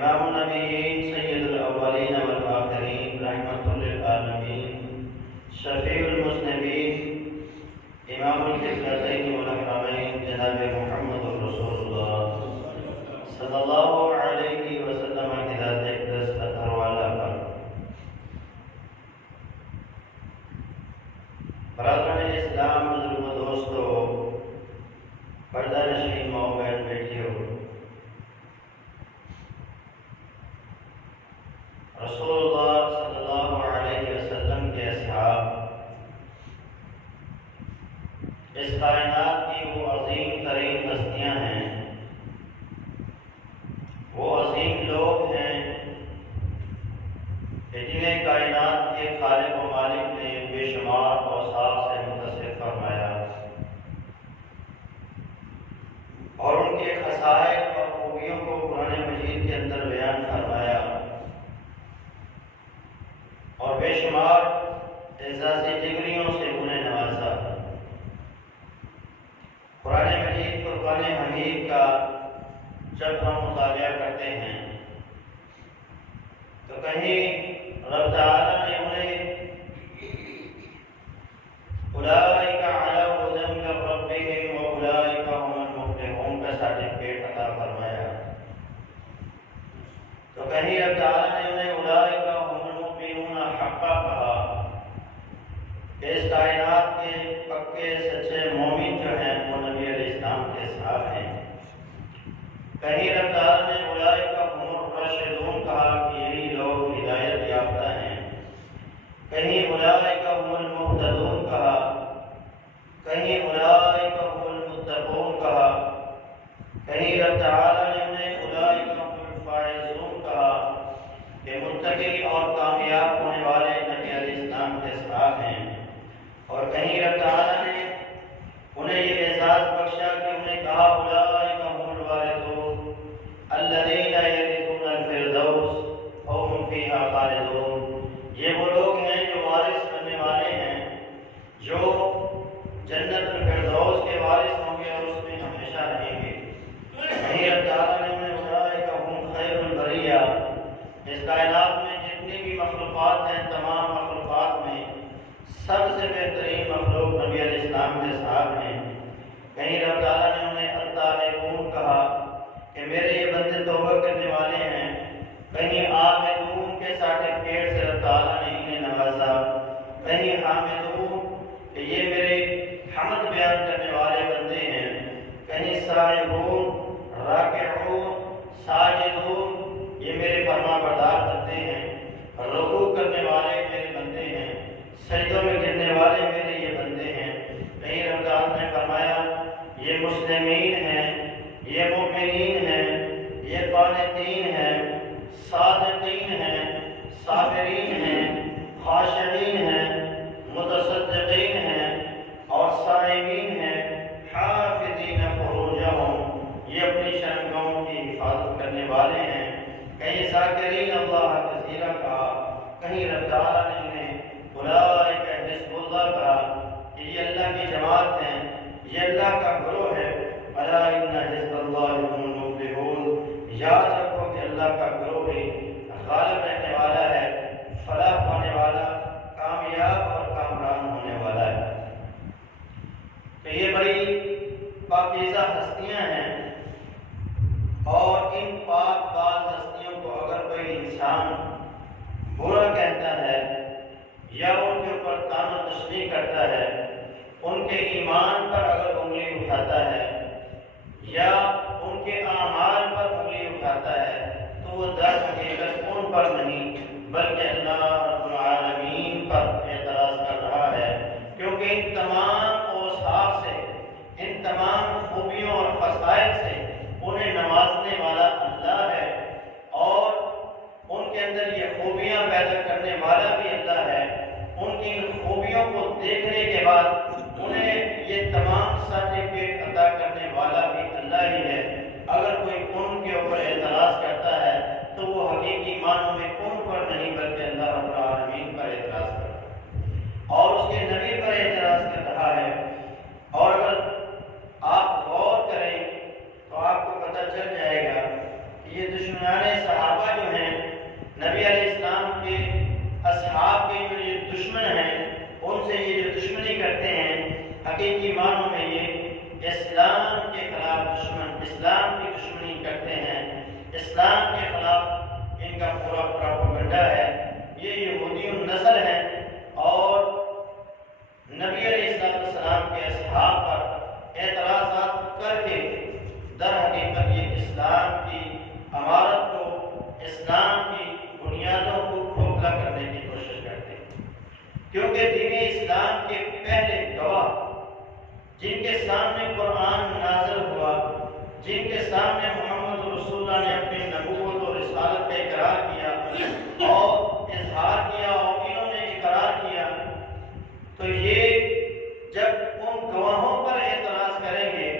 امام النبیین سید الاولین والآخرین رحمۃ للعالمین شفیع المذنبین امام القبلتین والحرمین جناب محمد رسول اللہ صلی اللہ علیہ وسلم کی ذات اقدس اطہر والا پر برادران اسلام، بزرگ و دوستو، پردہ نشین ماؤ بہن بیٹھیو، رسول اللہ صلی اللہ علیہ وسلم کے اصحاب اس کائنات کی وہ عظیم ترین ہستیاں ہیں، وہ عظیم لوگ ہیں کہ جنہیں کائنات کے خالق و مالک نے بے شمار اوصاف سے متصف فرمایا اور ان کے خصائص اور خوبیوں کو قرآن مجید کے اندر بیان فرمایا اور بے شمار اعزازی جگریوں سے انہیں نوازا۔ قرآن مجید فرقان حمید کا جب ہم مطالعہ کرتے ہیں تو کہیں رب تعالیٰ نے انہیں اولئک علی ھدی من ربہم واولئک ھم المفلحون کا سرٹیفکیٹ عطا فرمایا، تو کہیں رب تعالیٰ نے انہیں اولئک ھم المؤمنون حقا کہا کہ اس کائنات کے پکے سچے مومن جو ہیں وہ نبی علیہ السلام کے اصحاب ہیں۔ کہیں رب تعالیٰ نے اولئک ھم الراشدون کہا کہ یہی لوگ ہدایت یافتہ ہیں، کہیں اولئک ھم المہتدون کہا، کہیں اولئک ھم المتقون کہا، کہیں رب تعالیٰ نے انہیں اولئک ھم الفائزون کہا کہ متقی اور کامیاب ہونے والے نبی علیہ السلام کے اصحاب ہیں، اور کہیں رب تعالیٰ نے انہیں یہ اعزاز بخشا کہ انہیں کہا اولئک ھم الوارثون الذین یرثون الفردوس ھم فیھا خالدون، یہ وہ لوگ ہیں جو وارث بننے والے ہیں، جو جنت الفردوس کے وارث ہوں گے اور اس میں ہمیشہ رہیں گے۔ کہیں رب تعالیٰ نے انہیں اولئک ھم خیر البریہ، اس کائنات میں جتنی بھی مخلوقات ہیں تمام مخلوقات میں سب سے بہترین مخلوق نبی علیہ السلام کے صاحب ہیں۔ کہیں رب تعالیٰ نے انہیں التائبون کہا کہ میرے یہ بندے توبہ کرنے والے ہیں، کہیں عابدون کے سرٹیفکیٹ سے رب تعالیٰ نے انہیں نوازا، کہیں حامدون کہ یہ میرے حمد بیان کرنے والے بندے ہیں، کہیں سائحون راکعون ساجدون یہ میرے فرما بردار بندے ہیں، رکوع کرنے والے میرے بندے ہیں، سجدوں میں گرنے والے میرے یہ بندے ہیں۔ کہیں رب تعالیٰ نے فرمایا یہ مسلمین ہیں، یہ مومنین ہیں، یہ قانتین ہیں، صادقین ہیں، صابرین ہیں، خاشعین ہیں، متصدقین ہیں اور صائمین ہیں، حافظین فروجہم یہ اپنی شرمگاہوں کی حفاظت کرنے والے ہیں۔ کہیں ذاکرین اللہ کثیرا کہا، کہیں رب تعالیٰ نے انہیں اولئک حزب اللہ کہا کہ یہ اللہ کی جماعت ہیں، یہ اللہ کا گروہ ہے۔ الا ان حزب اللہ هم المفلحون، یاد رکھو کہ اللہ کا گروہ ہی غالب رہنے والا ہے، فلاح پانے والا، کامیاب اور کامران ہونے والا ہے۔ تو یہ بڑی پاکیزہ ہستیاں ہیں اور ان پاک باز ہستیوں کو اگر کوئی انسان برا کہتا ہے یا ان کے اوپر طعن و تشنیع کرتا ہے، ان کے ایمان پر اگر انگلی اٹھاتا ہے یا ان کے اعمال پر انگلی اٹھاتا ہے تو وہ در حقیقت ان پر نہیں بلکہ اللہ رب العالمین پر اعتراض کر رہا ہے، کیونکہ ان تمام اوصاف سے، ان تمام خوبیوں اور خصائص سے انہیں نوازنے والا اللہ ہے اور ان کے اندر یہ خوبیاں پیدا کرنے والا بھی اللہ ہے۔ ان کی ان خوبیوں کو دیکھنے کے بعد انہیں یہ تمام سرٹیفکیٹ عطا کرنے والا بھی اللہ ہی ہے۔ اگر کوئی ان کے اوپر اعتراض کرتا ہے تو وہ حقیقی معنوں میں ان پر نہیں بلکہ اللہ رب العالمین پر اعتراض کرتا ہے اور اس کے نبی پر اعتراض کر رہا ہے۔ اور اگر آپ غور کریں تو آپ کو پتہ چل جائے گا کہ یہ دشمنان صحابہ عمارت کو، اسلام کی بنیادوں کو کھوکھلا کرنے کی کوشش کرتے ہیں، کیونکہ دین اسلام کے پہلے گواہ جن کے سامنے قرآن نازل ہوا، جن کے سامنے محمد رسول اللہ نے اپنی نبوت اور رسالت کا اقرار کیا اور اظہار کیا اور انہوں نے اقرار کیا، تو یہ جب ان گواہوں پر اعتراض کریں گے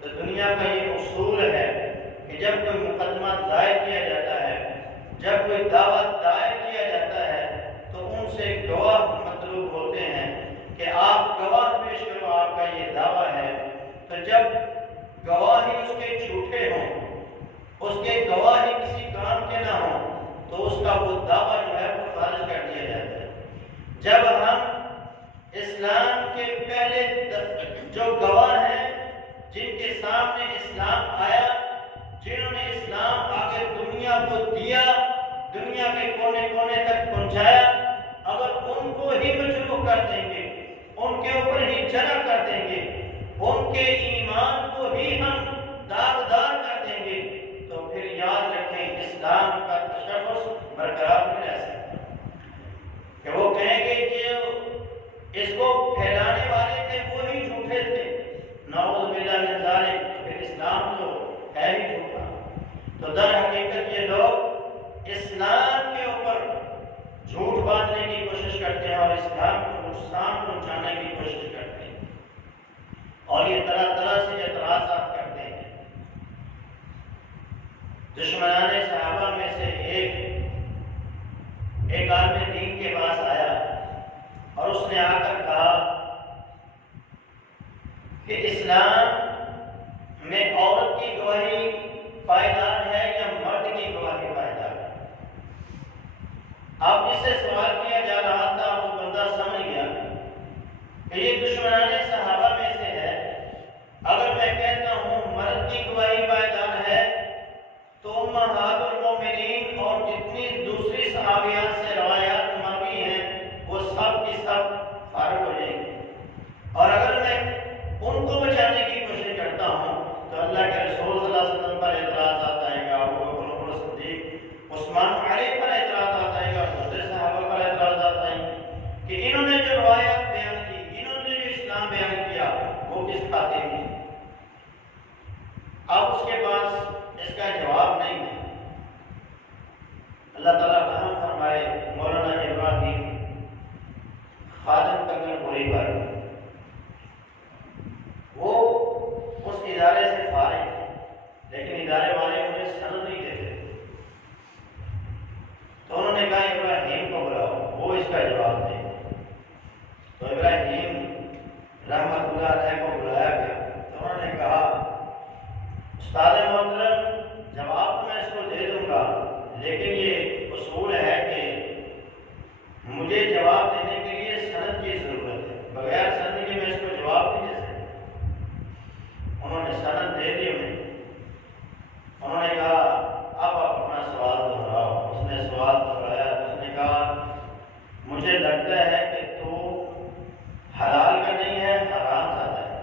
تو دنیا کا یہ اصول ہے کہ جب کوئی مقدمہ دائر کیا جاتا ہے، جب کوئی دعوت دائر کیا جاتا ہے تو ان سے گواہ مطلوب ہوتے ہیں کہ آپ گواہ پیش کرو، آپ کا یہ دعویٰ ہے۔ تو جب گواہی اس کے جھوٹے ہوں، اس کے گواہی کسی کام کے نہ ہوں، تو اس کا وہ دعویٰ جو ہے وہ خارج کر دیا جاتا ہے۔ جب ہم اسلام کے پہلے جو گواہ ہیں، جن کے سامنے اسلام آیا، جنہوں نے اسلام آ کے دنیا کو دیا، دنیا کے کونے کونے تک پہنچایا، اگر ان کو ہی مجروح کر دیں گے، ان کے اوپر ہی جرح کر دیں گے، ان کے ایمان کو ہی ہم داغدار کر دیں گے، تو پھر یاد رکھیں اسلام کا تشخص برقرار نہیں رہ سکتا۔ کہ وہ کہیں گے کہ اس کو پھیلانے والے تھے وہی جھوٹے تھے، نعوذ باللہ من ذالک، پھر اسلام تو ہے ہی جھوٹا۔ تو در حقیقت یہ لوگ اسلام کے اوپر جھوٹ باندھنے کی کوشش کرتے ہیں اور اسلام کو نقصان پہنچانے کی کوشش کرتے ہیں، اور یہ طرح طرح سے اعتراضات کرتے ہیں۔ دشمنان صحابہ میں سے ایک عالم دین کے پاس آیا اور اس نے آ کر کہا کہ اسلام میں عورت کی گواہی پائیدار ہے یا مرد کی گواہی پائیدار ہے؟ اب جس سے سوال کیا جا رہا تھا وہ بندہ سمجھ گیا کہ یہ دشمنان صحابہ میں سے ہے۔ اگر میں کہتا ہوں مرد کی گواہی پائیدار ہے تو امہات المومنین اور جتنی دوسری صحابیات سے روایات مروی ہیں وہ سب کی سب فارغ ہو جائیں گے، اور اگر میں ان کو بچانے کی کوشش کرتا ہوں تو اللہ کے رسول صلی اللہ علیہ وسلم پر اعتراضات آئے گا، ابو بکر عمر صدیق عثمان علی پر اعتراضات آئے گا، دوسرے صحابہ پر اعتراضات آئیں گے کہ انہوں نے جو روایات بیان کی، انہوں نے جو اسلام بیان کیا وہ کس خاطر میں۔ اب اس کے پاس اس کا جواب نہیں ہے۔ اللہ تعالیٰ رحم فرمائے مولانا ابراہیم خادم کنگن پوری پر، وہ اس ادارے سے فارغ تھے لیکن ادارے والے انہیں سند نہیں دیتے، تو انہوں نے کہا ابراہیم کو بلاؤ، وہ اس کا جواب دے۔ تو ابراہیم رحمۃ اللہ علیہ کو بلایا گیا تو انہوں نے کہا استاد محترم جواب تو میں اس کو دے دوں گا، لیکن یہ اصول ہے کہ مجھے جواب دینے کے لیے سند کی ضرورت ہے، بغیر سند کے میں اس کو جواب نہیں دے سکتا۔ انہوں نے سند دے دی انہوں نے کہا اب آپ اپنا سوال دہراؤ۔ اس نے سوال دہرایا، اس نے کہا مجھے لگتا ہے کہ تو حلال کا نہیں ہے، حرام زادہ ہے۔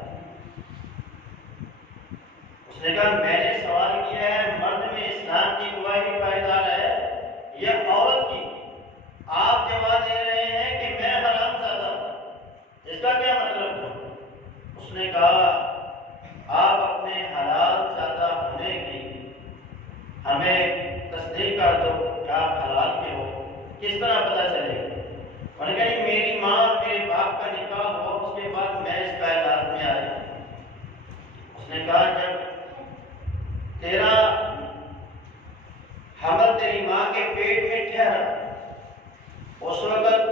اس نے کہا میں نے سوال کیا ہے مرد میں اسلام کی گواہی پائیدار ہے یا عورت کی، آپ جواب دے رہے ہیں کہ میں حرام زادہ ہوں، اس کا کیا مطلب ہو؟ اس نے کہا آپ اپنے حلال زادہ ہونے کی ہمیں تصدیق کر دو کہ آپ حلال کے ہو، کس طرح پتہ چلے گا؟ انہوں نے کہا میری ماں اور میرے باپ کا نکاح ہوا، اس کے بعد میں اس کائنات میں آیا۔ اس نے کہا جب تیرا حمل تیری ماں کے پیٹ میں ٹھہرا، اس وقت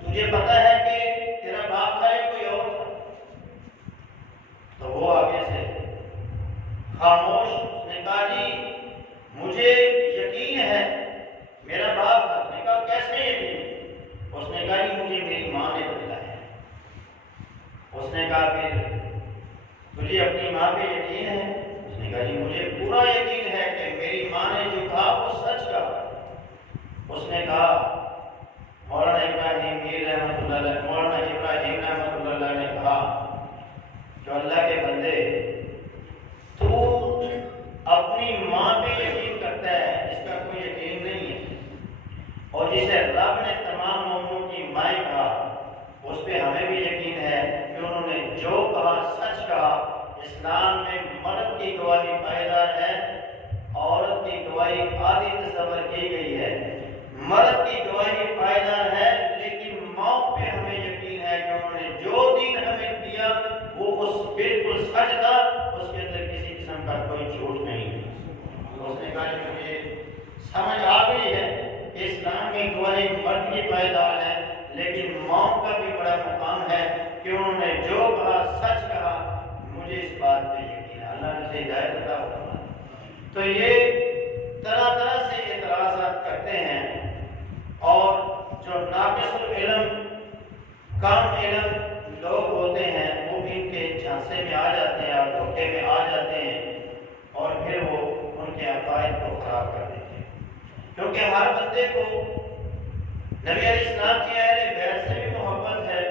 تجھے پتہ ہے کہ تیرا باپ تھا یا کوئی اور تھا؟ تو وہ آگے سے خاموش۔ اس نے کہا جی مجھے یقین ہے میرا باپ تھا۔ اس نے کہا کیسے یقین؟ اس نے کہا جی مجھے میری ماں نے بتلایا۔ اس نے کہا پھر تجھے اپنی ماں پہ یقین ہے؟ اس نے کہا جی مجھے پورا یقین ہے کہ میری ماں نے جو کہا وہ سچ کہا۔ اس نے کہا مولانا ابراہیم رحمۃ اللہ نے کہا کہ اللہ کے بندے تو اپنی ماں پہ یقین کرتا گواہی آدھی تصور کی گئی ہے۔ مرد کی گواہی پائیدار ہے، لیکن موت پہ ہمیں یقین ہے کہ انہوں نے جو دین ہمیں دیا وہ اس بالکل سچ تھا، اس کے اندر کسی قسم کا کوئی جھوٹ نہیں ہے۔ اس نے کہا کہ مجھے سمجھ آ گئی ہے کہ اسلام میں گواہی مرد کی پائیدار ہے، لیکن موت کا بھی بڑا مقام ہے کہ انہوں نے جو کہا سچ کہا، مجھے اس بات پہ یقین ہے۔ اللہ نے ہدایت عطا فرمائے۔ تو یہ طرح طرح سے اعتراضات کرتے ہیں، اور جو ناقص العلم کم علم لوگ ہوتے ہیں وہ ان کے جھانسے میں آ جاتے ہیں اور دھوکے میں آ جاتے ہیں، اور پھر وہ ان کے عقائد کو خراب کر دیتے ہیں۔ کیونکہ ہر بندے کو نبی علیہ السلام کی اہل بیت سے بھی محبت ہے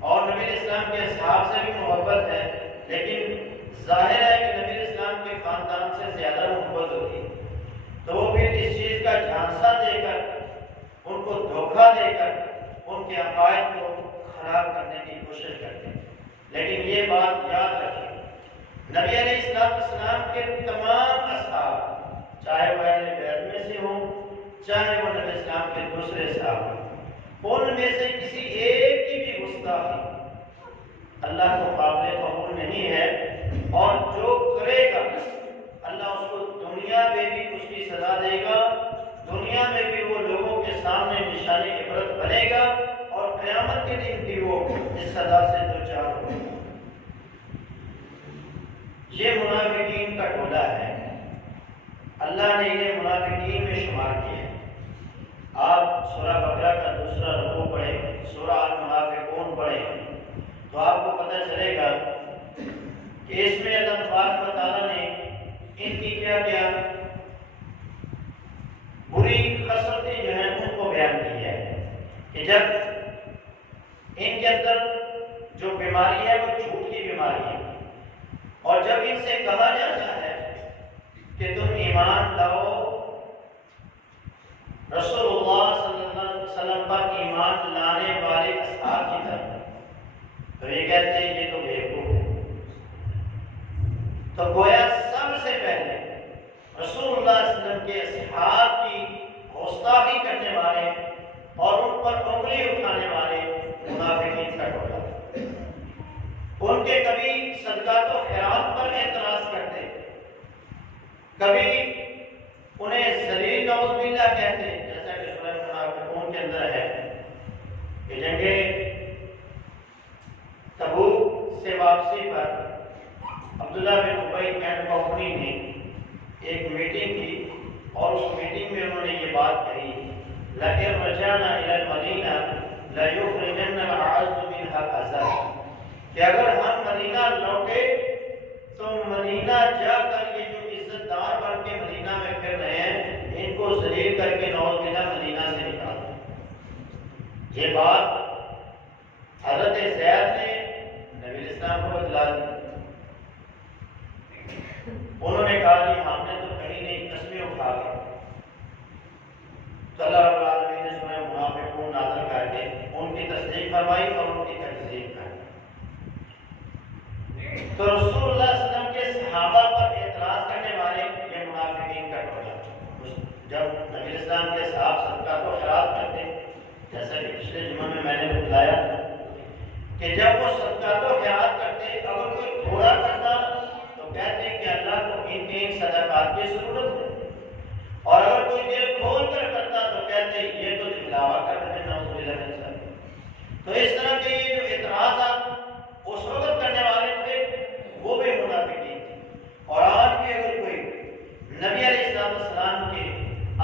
اور نبی علیہ السلام کے اصحاب سے بھی محبت ہے، لیکن ظاہر ہے کہ نبی علیہ السلام کے خاندان سے زیادہ محبت ہوتی ہے، تو وہ پھر اس چیز کا جھانسا دے کر، ان کو دھوکہ دے کر ان کے عقائد کو خراب کرنے کی کوشش کرتے ہیں۔ لیکن یہ بات یاد رکھیں، نبی علیہ السلام کے تمام اصحاب، چاہے وہ اہل بیت میں سے ہوں، چاہے وہ نبی اسلام کے دوسرے صحابہ ہوں، ان میں سے کسی ایک کی بھی گستاخی اللہ کو قابل قبول نہیں ہے، اور جو کرے گا اللہ اس کو دنیا میں بھی اس کی سزا دے گا، دنیا میں بھی وہ لوگوں کے سامنے نشانی عبرت بنے گا، اور قیامت کے دن بھی وہ اس سزا سے دوچار ہوگا۔ یہ منافقین کا ٹولہ ہے، اللہ نے انہیں منافقین میں شمار کیا ہے۔ آپ سورہ بقرہ کا دوسرا رکوع پڑھیں، سورہ المنافقون پڑھیں، تو آپ کو پتہ چلے گا کہ اس میں اللہ تبارک و تعالیٰ نے ان کی کیا کیا بری خصلتیں جو ہیں ان کو بیان کی ہے، کہ جب ان کے اندر جو بیماری ہے وہ جھوٹ کی بیماری ہے، اور جب ان سے کہا جاتا ہے کہ تم ایمان لاؤ رسول اللہ صلی اللہ علیہ وسلم پر ایمان لانے والے اصحاب کی طرف، تو یہ کہتے ہیں یہ تو بیوقوف ہے۔ تو گویا سب سے پہلے رسول اللہ صلی اللہ علیہ وسلم کے اصحاب کی گستاخی کرنے والے اور ان پر انگلی اٹھانے والے منافقین کا ٹولہ، ان کے کبھی صدقات و خیرات پر اعتراض کرتے، کبھی انہیں ذلیل نعوذ باللہ کہتے، جیسا کہ سورہ المنافقون کے اندر ہے کہ جنگ تبوک سے واپسی پر عبداللہ بن ابی اینڈ کمپنی نے ایک میٹنگ کی، اور اس میٹنگ میں انہوں نے یہ بات کہی، لَئِن رَجَعْنَا إِلَى الْمَدِينَةِ لَيُخْرِجَنَّ الْأَعَزُّ مِنْهَا الْأَذَلَّ، کہ اگر ہم مدینہ لوٹے تو مدینہ جا کر یہ جو عزت دار بن کے مدینہ میں پھر رہے ہیں ان کو ذلیل کر کے نعوذ باللہ مدینہ سے نکال دیں۔ یہ بات حضرت زید نے نبی اسلام کو بتلا دی، انہوں نے کہا کہ ہم نے تو کہیں نہیں، قسمیں اٹھا کے۔ تو اللہ رب العالمین نے سورہ منافقون نازل کر کے ان کی تصدیق فرمائی اور ان کی تکذیب کر دی۔ تو رسول اللہ صلی اللہ علیہ وسلم کے صحابہ پر اعتراض کرنے والے یہ منافقین کا ٹولہ، جب نبی اسلام کے صحابہ صدقات و خیرات کرتے، جیسا کہ پچھلے جمعے میں نے بتلایا کہ جب وہ صدقات و خیرات کرتے، اگر کوئی تھوڑا کرتا تو کہتے کہ اللہ کو ان کے ان صدقات کی ضرورت ہے، اور اگر کوئی دل کھول کر کرتا تو کہتے یہ تو دکھلاوا کر رہے ہیں، نعوذ باللہ من ذالک۔ تو اس طرح کے یہ جو اعتراضات اس وقت کرنے والے تھے وہ بھی منافقین تھے، اور آج بھی اگر کوئی نبی علیہ السلام کے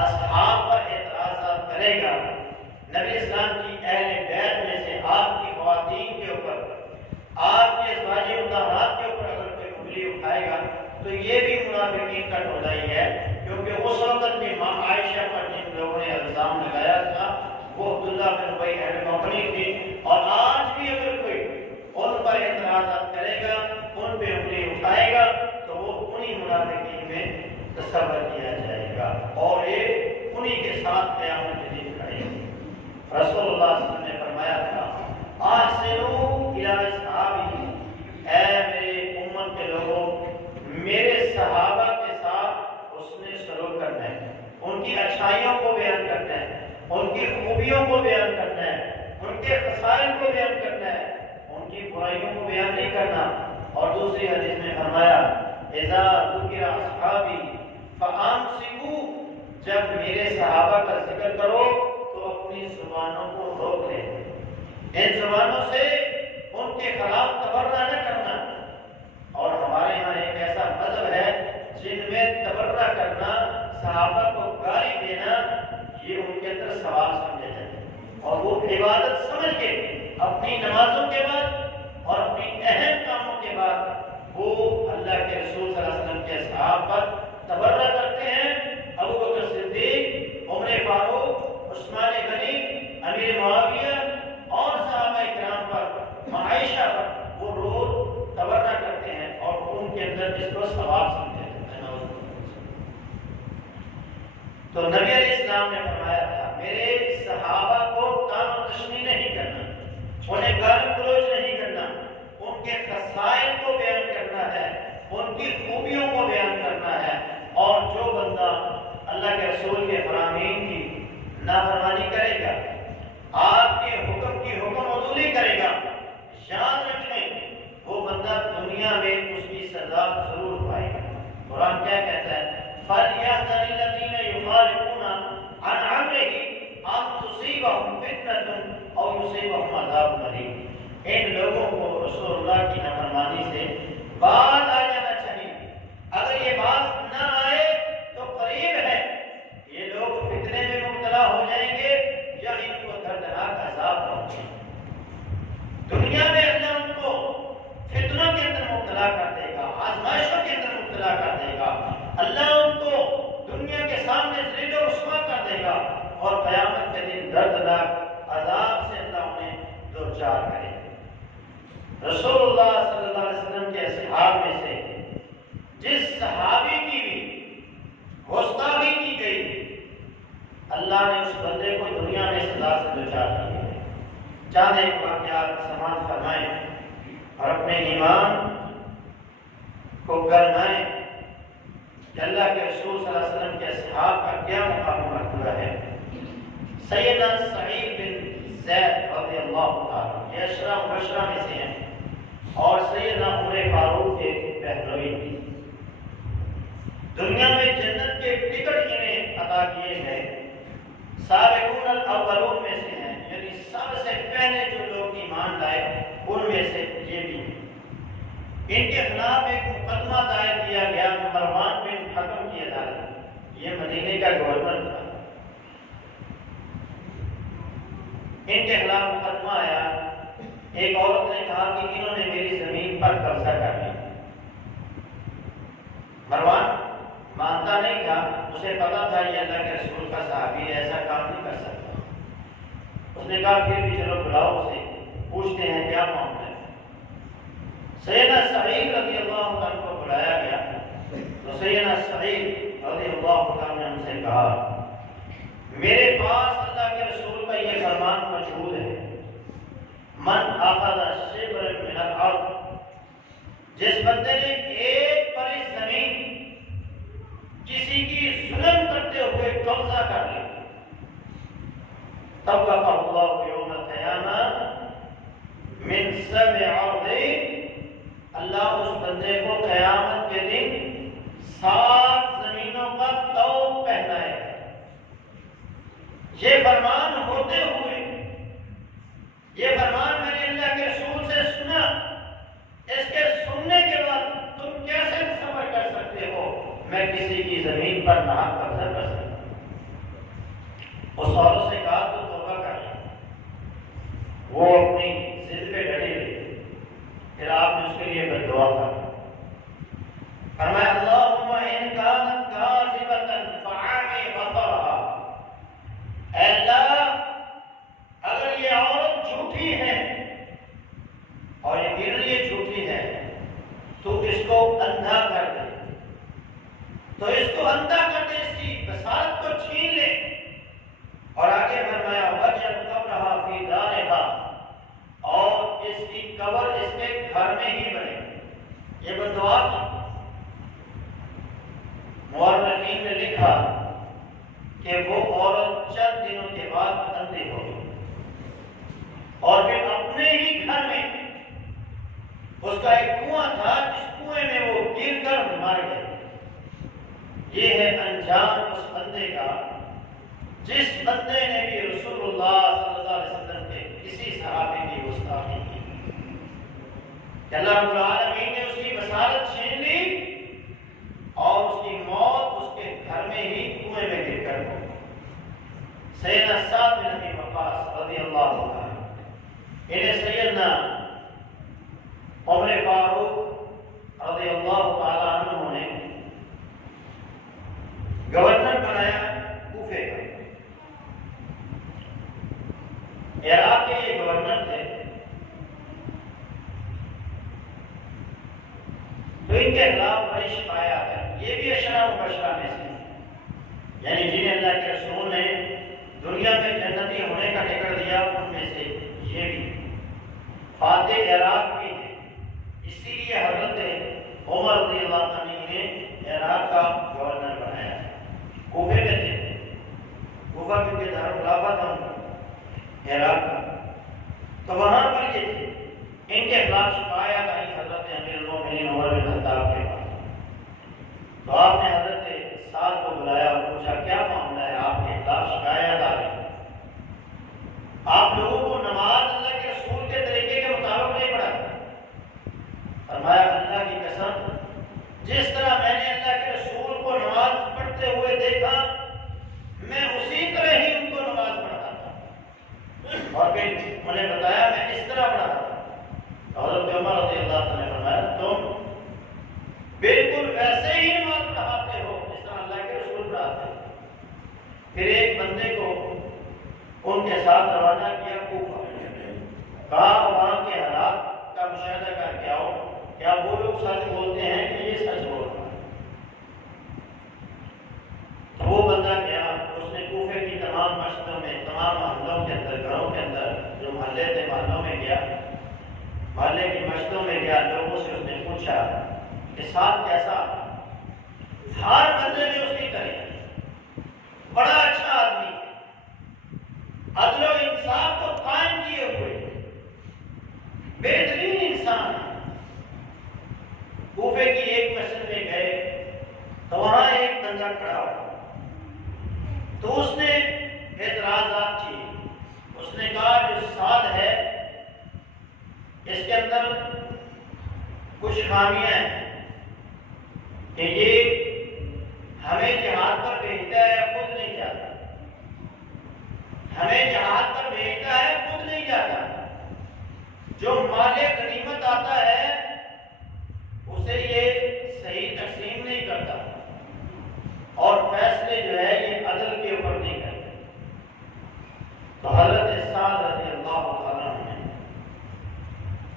اصحاب پر اعتراضات کرے گا، نبی اسلام کی اہل بیت میں سے آپ کی خواتین کے اوپر، آپ کے ازواج مطہرات کے اوپر اگر کوئی انگلی اٹھائے گا تو یہ بھی منافقین کا ٹولہ ہی ہے، کیونکہ اس وقت بھی ماں عائشہ پر جن لوگوں نے الزام لگایا تھا وہ عبداللہ بن ابی اینڈ کمپنی تھی، اور آج بھی اگر کوئی ان پر اعتراضات کرے گا، ان پہ انگلی اٹھائے گا تو وہ انہی منافقین میں تصور کیا جائے گا، اور یہ انہی کے ساتھ قیامت کے دن کھڑے گی۔ رسول اللہ صلی اللہ علیہ وسلم نے فرمایا تھا احسنوا الی اصحابہ، اے میرے امت کے لوگوں میرے صحابہ کے ساتھ حسن سلوک کرنا ہے، ان کی اچھائیوں کو بیان کرنا ہے، ان کی خوبیوں کو بیان کرنا ہے، ان کے خصائل کو بیان کرنا ہے، ان کی برائیوں کو بیان نہیں کرنا۔ اور دوسری حدیث میں فرمایا اذا ذکر اصحابی فامسکوا، جب میرے صحابہ کا ذکر کرو تو اپنی زبانوں کو روک لیں، ان زبانوں سے ان کے خلاف تبرہ نہ کرنا۔ اور ہمارے ہاں ایک ایسا مذہب ہے جن میں تبرہ کرنا، صحابہ کو گالی دینا، یہ ان کے اندر ثواب سمجھا جاتا ہے، اور وہ عبادت سمجھ کے اپنی نمازوں کے بعد اور اپنی اہم کاموں کے بعد وہ اللہ کے رسول صلی اللہ علیہ وسلم کے اصحاب پر تبرہ کرتے ہیں۔ ابو بکر صدیق، عمر فاروق، عثمان غنی، امیر معاویہ اور صحابہ کرام پر، عائشہ پر وہ روز تبرہ کرتے ہیں اور ان کے اندر اس کو ثواب سمجھا جاتا ہے۔ تو نبی علیہ السلام نے فرمایا تھا میرے صحابہ کو تان و تشنیع نہیں کرنا، انہیں گالی گلوچ نہیں کرنا، ان کے خصائل کو بیان کرنا ہے، ان کی خوبیوں کو بیان کرنا ہے۔ اور جو بندہ اللہ کے رسول کے فرامین کی نافرمانی کرے گا، آپ کے حکم کی حکم عدولی کرے گا، یاد رکھیں وہ بندہ دنیا میں اس کی سزا ضرور پائے گا۔ قرآن کیا کہتا ہے؟ فَلْيَحْذَرِ الَّذِينَ يُخَالِفُونَ عَنْ أَمْرِهِ أَن تُصِيبَهُمْ فِتْنَةٌ أَوْ يُصِيبَهُمْ عَذَابٌ أَلِيمٌ۔ ان لوگوں کو رسول اللہ کی نافرمانی سے باز آ جانا چاہیے، اگر یہ باز نہ آئے تو قریب ہے یہ لوگ فتنے میں مبتلا ہو جائیں گے یا ان کو دردناک عذاب پہنچے۔ دنیا میں اللہ ان کو فتنوں کے اندر مبتلا کر دے گا، آزمائشوں کے اندر مبتلا کر دے گا، اللہ ان کو دنیا کے سامنے ذلیل و رسوا کر دے گا، اور قیامت کے دن دردناک عذاب سے اللہ انہیں دوچار کرے گا۔ رسول اللہ صلی اللہ علیہ وسلم کے اصحاب میں سے جس صحابی کی بھی گستاخی کی گئی، اللہ نے اس بندے کو دنیا میں سزا سے دوچار کیا ہے۔ چاند ایک واقعات سماعت فرمائیں اور اپنے ایمان کو گرمائیں کہ اللہ کے رسول صلی اللہ علیہ وسلم کے اصحاب کا کیا مقام و مرتبہ ہے۔ سیدنا سعید بن زید رضی اللہ عنہ یہ اشرا مبشرہ میں سے ہیں اور سیدنا عمر فاروق کے بہنوئی تھی۔ دنیا میں جنت کے ٹکٹ انہیں عطا کیے گئے، سابقون الاولون میں سے ہیں، یعنی سب سے پہلے جو لوگ ایمان لائے ان میں سے یہ بھی ہیں۔ ان کے خلاف ایک مقدمہ دائر کیا گیا مروان بن حکم کی عدالت، یہ مدینے کا گورنر تھا۔ ان کے خلاف مقدمہ آیا، ایک عورت نے کہا کہ انہوں نے میری زمین پر قبضہ کر لیا۔ مروان مانتا نہیں تھا، اسے پتا تھا یہ اللہ کے رسول کا صحابی ہے، ایسا کام نہیں کر سکتا۔ اس نے کہا پھر بھی چلو بلاؤ اسے، پوچھتے ہیں کیا معاملہ ہے۔ سیدنا سعید رضی اللہ عنہ کو بلایا گیا تو سیدنا سعید رضی اللہ عنہ نے ان سے کہا میرے پاس اللہ کے رسول کا یہ فرمان موجود ہے، من اخذ شبرا من الارض، جس بندے نے ایک پری زمین کسی کی ظلم کرتے ہوئے قبضہ کر لیا، طبق اللہ یوم القیامہ من سبع ارض، اللہ اس بندے کو قیامت کے دن 7 زمینوں کا طوق پہنائے گا۔ یہ فرمان ہوتے ہوئے، یہ فرمان میں نے اللہ کے رسول سے سنا، اس کے سننے کے بعد تم کیسے صبر کر سکتے ہو میں کسی کی زمین پر ناحق قبضہ کر سکتا ہوں؟ اس عورت سے کہا تو توبہ کر لے، وہ اپنی ضد پہ ڈٹی رہی، پھر آپ نے اس کے لیے بد دعا کر فرمایا اللہم ان کانت کاذبۃ فعامی بصرھا، اے اللہ اگر یہ عورت جھوٹی ہے اور یقیناً یہ جھوٹی ہے تو اس کو اندھا کر دے، تو اس کو اندھا کر دے، اس کی بصارت کو چھین لے۔ اور آگے فرمایا وجعل قبرھا فی دارھا، کہ وہ عورت چند دنوں کے بعد اندھی ہو گئی اور پھر اپنے ہی گھر میں اس کا ایک کنواں تھا، جس کنویں میں وہ گر کر مر گئے۔ یہ ہے انجام اس بندے کا جس بندے نے بھی رسول اللہ صلی اللہ علیہ وسلم کے کسی صحابی کی گستاخی کی کہ اللہ رب العالمین نے اس کی بصارت چھین لی اور اس کی موت اس کے گھر میں ہی کنویں میں گر کر ہو۔ سیدنا سعد بن ابی وقاص رضی اللہ عنہ، انہیں سیدنا عمر فاروق رضی اللہ تعالیٰ عنہ نے گورنر بنایا کوفے کا۔ عراق کے یہ گورنر تھے، تو ان کے خلاف بڑی شکایات ہے۔ یہ بھی اشرا مبشرہ میں سے، یعنی جنہیں اللہ کے رسول نے دنیا میں جنتی ہونے کا ٹکٹ دیا، ان میں سے یہ بھی فاتح عراق بھی ہے۔ اسی لیے حضرت عمر رضی اللہ عنہ نے عراق کا گورنر بنایا۔ کوفے میں تھے، کوفہ کیونکہ دارالخلافہ تھا عراق کا، تو وہاں پر یہ تھے۔ ان کے خلاف شکایت آئی حضرت امیر المومنین عمر بن خطاب کے پاس، تو آپ نے حضرت سعد کو بلایا اور پوچھا کیا معاملہ ہے، آپ کے خلاف شکایت آ رہی، آپ لوگوں کو نماز اللہ کے رسول کے طریقے کے مطابق نہیں پڑھاتے۔ فرمایا اللہ کی قسم، جس طرح میں نے اللہ کے رسول کو نماز پڑھتے ہوئے دیکھا، میں اسی طرح ہی ان کو نماز پڑھاتا تھا، اور پھر انہیں بتایا میں اس طرح پڑھاتا تھا۔ حضرت عمر رضی اللہ عنہ نے فرمایا تم بالکل ویسے ہی نماز پڑھاتے ہو جس طرح اللہ کے رسول پڑھاتے ہیں۔ پھر ایک بندے کو ان کے ساتھ روانہ کیا کوفہ، کہا وہاں کے حالات کا مشاہدہ کر کے آؤ، کیا وہ لوگ سچ بولتے ہیں کہ یہ سچ بول رہا ہے۔ تو وہ بندہ گیا، اس نے کوفے کی تمام مسجدوں میں، تمام محلوں کے اندر، گھروں کے اندر جو محلے تھے محلوں میں گیا، محلے کی مسجدوں میں گیا، لوگوں سے اس نے پوچھا کہ ساتھ کیسا؟ ہر بندے نے اس کی تعریف، بڑا اچھا آدمی، عدل و انصاف کو قائم کیے ہوئے بہترین انسان ہے۔ کوفے کی ایک مسجد میں گئے تو وہاں ایک بندہ کھڑا ہوا، تو اس نے اعتراضات کیے۔ اس نے کہا جو سعد ہے اس کے اندر کچھ خامیاں ہیں کہ یہ ہمیں جہاد پر بھیجتا ہے، خود نہیں جاتا، ہمیں جہاد پر بھیجتا ہے، خود نہیں جاتا، جو مال غنیمت آتا ہے اسے یہ صحیح تقسیم نہیں کرتا، اور فیصلے جو ہے یہ عدل کے اوپر نہیں کرتے۔ تو حضرت سعد رضی اللہ عنہ نے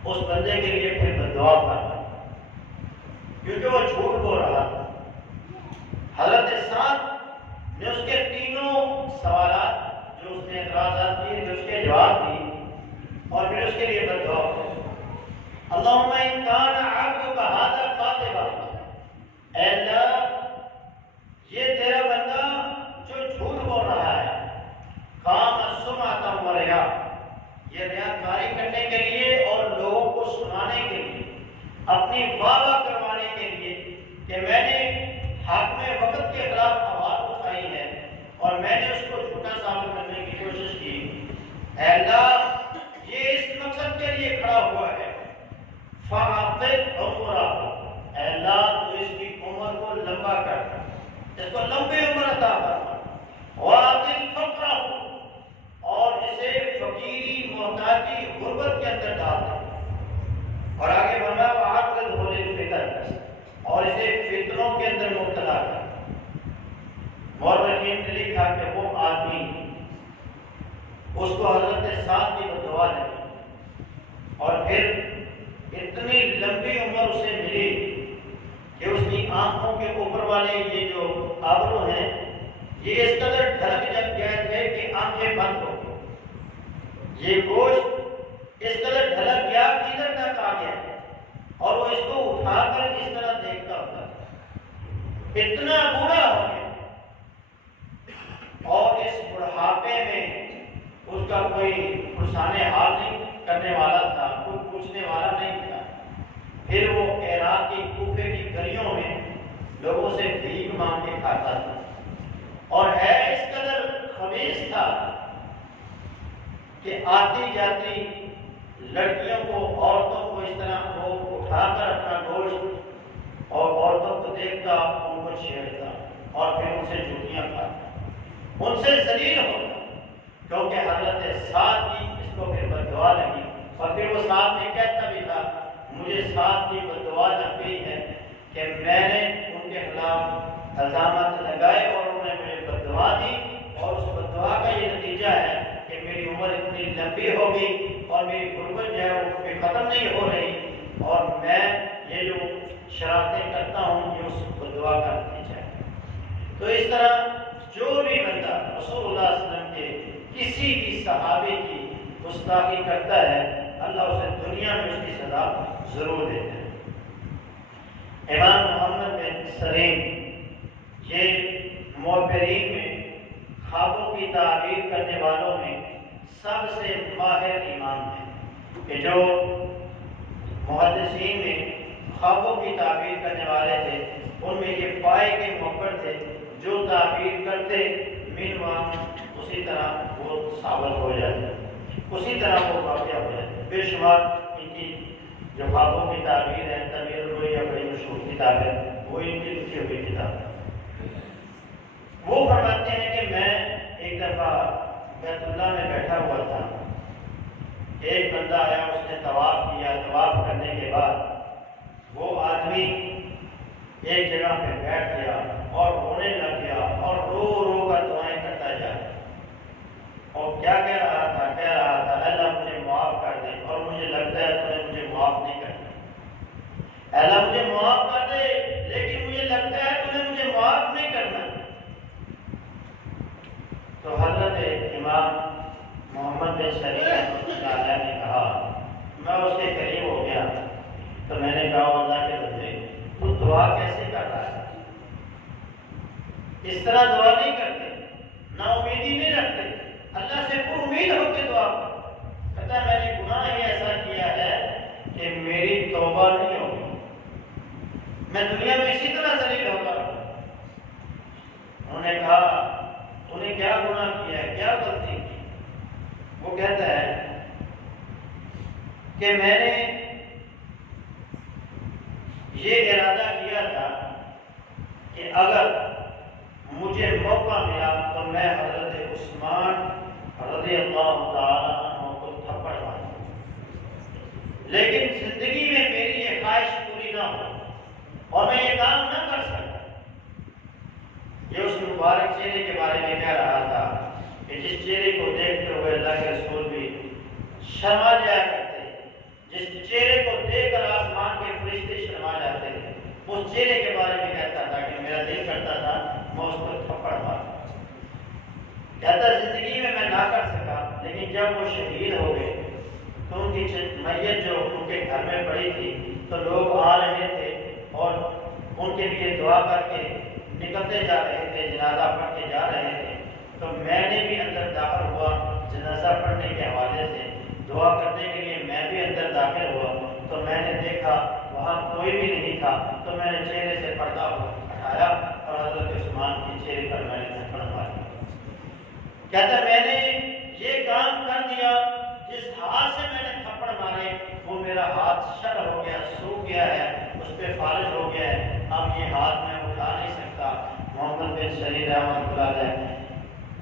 اس بندے کے لیے پھر بددعا کرا، کیونکہ وہ جھوٹ بول رہا تھا۔ حضرت سعد نے اس کے تینوں سوالات جو اس نے اعتراضات کیے تھے اس کے جواب دیے، اور پھر اس کے لیے بددعا کی، اللہم ان کان عبدک ھذا کاذبا، اے اللہ یہ تیرا بندہ جو جھوٹ بول رہا ہے، قام سمعۃ و ریا، یہ ریاکاری کرنے کے لیے اور لوگوں کو سنانے کے لیے، اپنی واہ واہ کروانے کے لیے کہ میں نے حاکم وقت کے خلاف آواز اٹھائی ہے اور میں نے اس کو جھوٹا ثابت کرنے کی کوشش کی، اے اللہ یہ اس مقصد کے لیے کھڑا ہوا ہے، فَعَطِلْ عُمْرَهُ، اے اللہ تو اس کی عمر کو لمبا کر، اس کو لمبی عمر عطا فرما، وَعَطِلْ فَقْرَهُ، اور اسے فقیری، محتاجی، غربت کے اندر ڈال دے، اور آگے بڑھا وَعَقْلِهُ لِلْفِتَنِ، اور اسے فتنوں کے اندر مبتلا کر۔ مورخین نے لکھا کہ وہ آدمی اس کو حضرت سعد کی بددعا لگی، اور پھر اتنی لمبی عمر اسے ملی کہ اس کی آنکھوں کے اوپر والے یہ جو آبرو ہیں یہ اس قدر ڈھلک جب گئے تھے کہ آنکھیں بند ہو گئی، یہ گوشت اس قدر ڈھلک گیا کہ ادھر تک آ گیا، اور وہ اس کو اٹھا کر اس طرح دیکھتا ہوتا، اتنا بوڑھا ہو گیا سانے حال نہیں کرنے والا تھا، کوئی پوچھنے والا نہیں تھا۔ پھر وہ عراق کی کوفے کی گلیوں میں لوگوں سے بھیک مانگ کے کھاتا تھا، اور ہے اس قدر خبیث تھا کہ آتی جاتی لڑکیوں کو، عورتوں کو اس طرح وہ اٹھا کر اپنا گوشت اور عورتوں کو دیکھتا، ان کو چھیڑتا اور پھر ان سے جوتیاں کھاتا، ان سے ذلیل ہوتا، کیونکہ حضرت سعد کی اس کو پھر بددعا لگی، اور پھر وہ سعد میں کہتا بھی تھا مجھے سعد کی بددعا لگ گئی ہے کہ میں نے ان کے خلاف الزامات لگائے اور انہوں نے مجھے بددعا دی، اور اس بددعا کا یہ نتیجہ ہے کہ میری عمر اتنی لمبی ہوگی اور میری غربت جو ہے وہ ختم نہیں ہو رہی، اور میں یہ جو شرارتیں کرتا ہوں یہ اس بددعا کا نتیجہ ہے۔ تو اس طرح جو بھی بندہ رسول اللہ صلی اللہ علیہ وسلم کے کسی بھی صحابی کی گستاخی کرتا ہے، اللہ اسے دنیا میں اس کی سزا ضرور دیتا ہے۔ امام محمد بن سلیم یہ معبرین میں، خوابوں کی تعبیر کرنے والوں میں سب سے ماہر امام ہیں، کہ جو محدثین میں خوابوں کی تعبیر کرنے والے تھے ان میں یہ پائے کے موقع تھے، جو تعبیر کرتے من وہاں اسی طرح وہ ثابت ہو جاتے، اسی طرح وہ واقعہ ہو جاتے۔ بے شمار ان کی جو خوابوں کی تعبیر ہے، تعبیر الرؤیا بڑی مشہور کتاب ہے، وہ ان کی لکھی ہوئی کتاب ہے۔ وہ فرماتے ہیں کہ میں ایک دفعہ بیت اللہ میں بیٹھا ہوا تھا، ایک بندہ آیا، اس نے طواف کیا، طواف کرنے کے بعد وہ آدمی ایک جگہ پہ بیٹھ گیا اور رونے لگ گیا اور رو رو کر دعائیں کرتا جا رہا، اور کیا کہہ رہا تھا؟ کہہ رہا تھا اللہ مجھے معاف کر دے، اور مجھے لگتا ہے تو نے مجھے معاف نہیں کرنا، اللہ مجھے معاف کر دے لیکن مجھے لگتا ہے تو نے مجھے معاف نہیں کرنا۔ تو حضرت امام محمد بن سلیم رحمۃ اللہ علیہ نے کہا، میں اس کے قریب ہو گیا تو میں نے کہا اللہ کے بندے تو دعا کیسے کر رہا ہے؟ اس طرح دعا نہیں کرتے، نا امیدی نہیں رکھتے، اللہ سے پر امید ہو کے دعا کرو۔ کہتا ہے میں نے گناہ ہی ایسا کیا ہے کہ میری توبہ نہیں ہوگی، میں دنیا میں اسی طرح ذلیل ہوتا رہا۔ انہوں نے کہا تو نے کیا گناہ کیا ہے، کیا غلطی کی؟ وہ کہتا ہے کہ میں نے یہ ارادہ کیا تھا کہ اگر مجھے موقع ملا تو میں حضرت عثمان رضی اللہ تعالیٰ عنہ کو تھپڑ ماروں، لیکن زندگی میں میری یہ خواہش پوری نہ ہو اور میں یہ کام نہ کر سکتا۔ یہ اس مبارک چہرے کے بارے میں کہہ رہا تھا کہ جس چہرے کو دیکھتے ہوئے اللہ کے رسول بھی شرما جایا کرتے، جس چہرے کو دیکھ کر آسمان کے فرشتے شرما جاتے تھے، اس چہرے کے بارے میں کہتا تھا کہ میرا دل کرتا تھا میں اس کو تھپڑ ماروں۔ کہتا زندگی میں نہ کر سکا، لیکن جب وہ شہید ہو گئے تو ان کی میت جو ان کے گھر میں پڑی تھی تو لوگ آ رہے تھے اور ان کے لیے دعا کر کے نکلتے جا رہے تھے، جنازہ پڑھ کے جا رہے تھے، تو میں نے بھی اندر داخل ہوا جنازہ پڑھنے کے حوالے سے دعا کرنے کے لیے، میں بھی اندر داخل ہوا تو میں نے دیکھا وہاں کوئی بھی نہیں تھا، تو میں نے چہرے سے پردہ ہٹایا اور حضرت عثمان کے چہرے پر میں نے تھپڑ مارا۔ کہتا میں نے یہ کام کر دیا، جس ہاتھ سے میں نے تھپڑ مارے وہ میرا ہاتھ شل ہو گیا، سوکھ گیا ہے، اس پہ فالج ہو گیا ہے، اب یہ ہاتھ میں اٹھا نہیں سکتا۔ محمد بن سلیم رحمۃ اللہ علیہ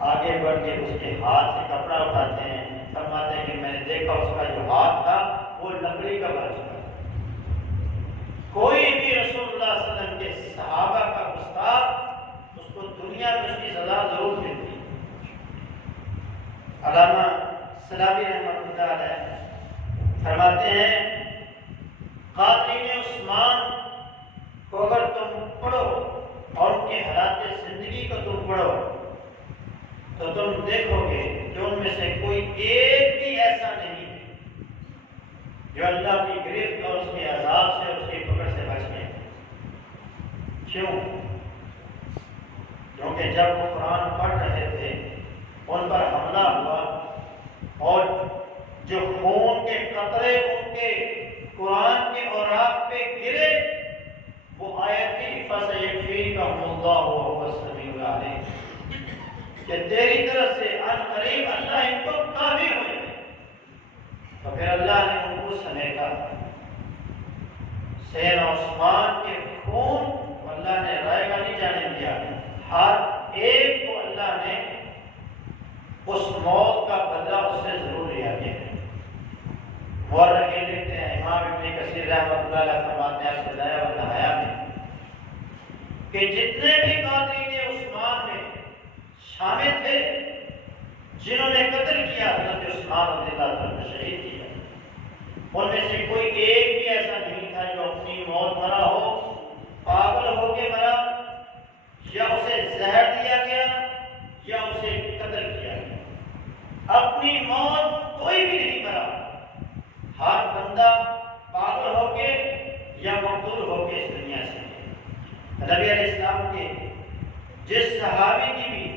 آگے بڑھ کے اس کے ہاتھ سے کپڑا اٹھاتے ہیں، فرماتے ہیں کہ میں نے دیکھا اس کا جو ہاتھ تھا وہ لکڑی کا بن چکا تھا۔ کوئی بھی رسول اللہ صلی اللہ علیہ وسلم کے صحابہ کا گستاخ اس کو دنیا میں اس کی سزا ضرور ملتی۔ علامہ سلابی رحمۃ اللہ علیہ فرماتے ہیں قاتلین عثمان کو اگر تم پڑھو اور ان کے حالات زندگی کو تم پڑھو تو تم دیکھو گے کہ ان میں سے کوئی ایک بھی ایسا نہیں جو اللہ کی گرفت اور اس کے عذاب سے اور اس کی پکڑ سے بچ گئے۔ کیوں؟ کیونکہ جب وہ قرآن پڑھ رہے تھے ان پر حملہ ہوا اور قطرے ان کے قرآن کے اوراق پہ گرے، وہ آیت تھی فَسَيَكْفِيكَهُمُ اللَّهُ وَهُوَ السَّمِيعُ الْعَلِيمُ، کہ تیری طرف سے ان قریب اللہ ان کو کافی ہو جائے۔ تو پھر اللہ نے ان کو سمیٹا۔ سیدنا عثمان کے خون کو اللہ نے رائے کا نہیں جانے دیا، ہر ایک کو اللہ نے اس موت کا بدلہ اس سے ضرور لیا گیا۔ مورخین لکھتے ہیں، امام ابن کثیر رحمۃ اللہ علیہ فرماتے ہیں البدایہ والنہایہ میں، کہ جتنے بھی قاتلین عثمان میں شامل تھے، جنہوں نے قتل کیا حضرت عثمان رضی اللہ عنہ کو شہید کیا، ان میں سے کوئی ایک بھی ایسا نہیں تھا جو اپنی موت مرا ہو، پاگل ہو کے مرا، یا اسے زہر دیا گیا یا اسے قتل کیا گیا۔ اپنی موت کوئی بھی نہیں مرا، ہر بندہ پاگل ہو کے یا مقتول ہو کے اس دنیا سے۔ نبی علیہ السلام کے جس صحابی کی بھی،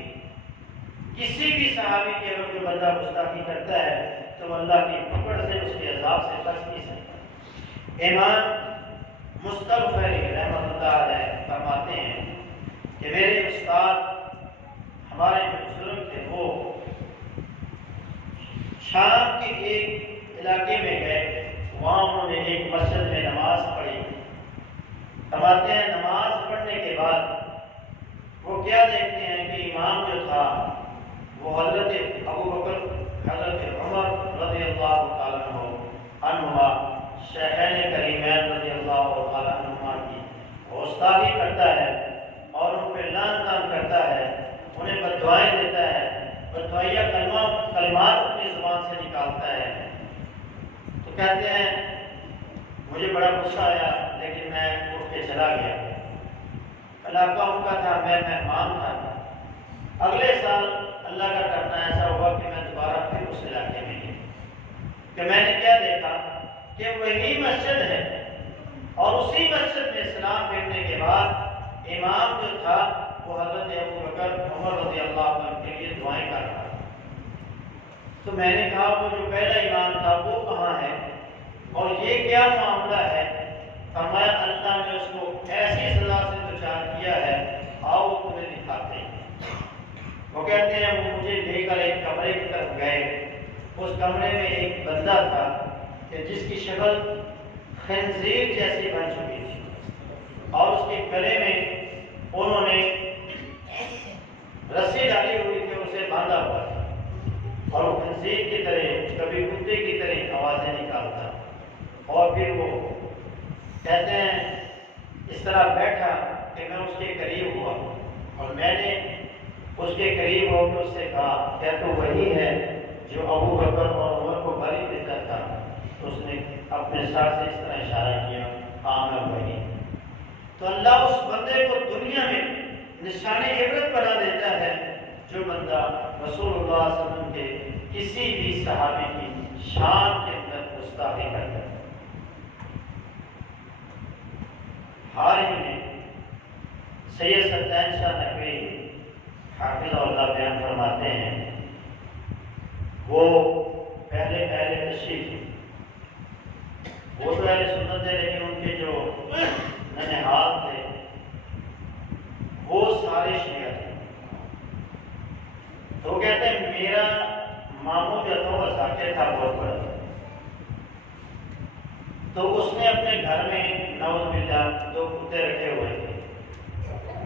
کسی بھی صحابی کے اگر جو بندہ گستاخی کرتا ہے تو اللہ کی پکڑ سے، اس کے عذاب سے بچ نہیں سکتا۔ امام مستغفری رحمۃ اللہ علیہ فرماتے ہیں کہ میرے استاد ہمارے جو بزرگ تھے وہ شام کے ایک علاقے میں گئے، وہاں انہوں نے ایک مسجد میں نماز پڑھی۔ فرماتے ہیں نماز پڑھنے کے بعد وہ کیا دیکھتے ہیں کہ امام جو تھا وہ حضرت ابو بکر، حضرت عمر رضی اللہ تعالیٰ عنہما، شیخین کریمین رضی اللہ تعالیٰ عنہما کی گستاخی کرتا ہے اور ان پہ لعن طعن کرتا ہے، انہیں بددعائیں دیتا ہے، بددعائیہ کلمات اپنی زبان سے نکالتا ہے۔ تو کہتے ہیں مجھے بڑا غصہ آیا، لیکن میں اٹھ کے چلا گیا۔ علاقہ ان کا تھا، میں مہمان تھا۔ اگلے سال اللہ کا کرنا ایسا ہوا کہ میں دوبارہ پھر اس علاقے میں گیا، کہ میں نے کیا دیکھا کہ وہی مسجد ہے اور اسی مسجد میں سلام پھیرنے کے بعد امام جو تھا وہ حضرت ابو بکر عمر رضی اللہ عنہ کے لیے دعائیں کر رہا تھا۔ تو میں نے کہا وہ جو پہلا امام تھا وہ کہاں ہے اور یہ کیا معاملہ ہے؟ فرمایا اللہ نے اس کو ایسی سزا سے دوچار کیا ہے، آؤ تمہیں دکھاتے ہیں۔ وہ کہتے ہیں وہ مجھے لے کر ایک کمرے کی طرف گئے۔ اس کمرے میں ایک بندہ تھا کہ جس کی شکل خنزیر جیسی بن چکی تھی اور اس کے گلے میں انہوں نے رسی ڈالی ہوئی تھی، اسے باندھا ہوا تھا اور وہ خنزیر کی طرح، کبھی کتے کی طرح آوازیں نکالتا اور پھر وہ کہتے ہیں اس طرح بیٹھا کہ میں اس کے قریب ہوا اور میں نے اس کے قریب ہو کے اس سے کہا کیا تو وہی ہے جو ابو بکر اور عمر کو گالی دیتا تھا؟ تو اس نے اپنے سر سے اس طرح اشارہ کیا، ہاں میں وہی۔ تو اللہ اس بندے کو دنیا میں نشان عبرت بنا دیتا ہے جو بندہ رسول اللہ صلی اللہ علیہ وسلم کے کسی بھی صحابی کی شان کے اندر گستاخی کرتا ہے۔ حال ہی میں سید سطین شاہ نقوی حافظ اللہ بیان فرماتے ہیں، وہ پہلے تشریف، وہ تو اہل سنت ہے لیکن ان کے جو ننہال تھے وہ سارے شیعہ تھے۔ تو کہتے ہیں میرا ماموں جو تھا وہ ذاکر تھا، بہت بڑا تھا، تو اس نے اپنے گھر میں نعوذ باللہ 2 کتے رکھے ہوئے تھے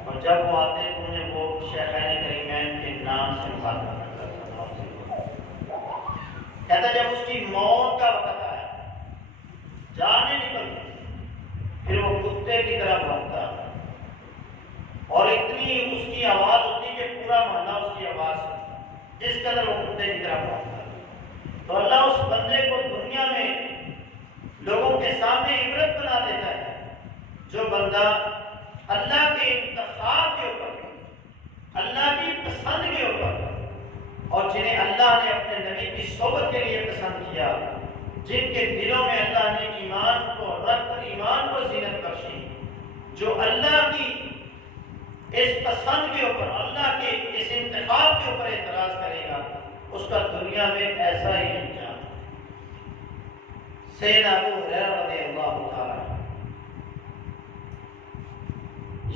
اور جب وہ آتے تو انہیں وہ شیخین کریمین کے نام سے مخاطب کرتا تھا۔ کہتا جب اس کی موت کا وقت آیا، جان نکلتی، پھر وہ کتے کی طرح بھونکتا اور اتنی اس کی آواز ہوتی کہ پورا محلہ اس کی آواز سنتا، اس قدر وہ کتے کی طرح بھونکتا۔ تو اللہ اس بندے کو دنیا میں لوگوں کے سامنے عبرت بنا دیتا ہے جو بندہ اللہ کے انتخاب کے اوپر، اللہ کی پسند کے اوپر، اور جنہیں اللہ نے اپنے نبی کی صحبت کے لیے پسند کیا، جن کے دلوں میں اللہ نے ایمان کو رکھ کر ایمان کو زینت بخشی، جو اللہ کی اس پسند کے اوپر، اللہ کے اس انتخاب کے اوپر اعتراض کرے گا، اس کا دنیا میں ایسا ہی انجام۔ سیدنا ابو ہریرہ رضی اللہ تعالیٰ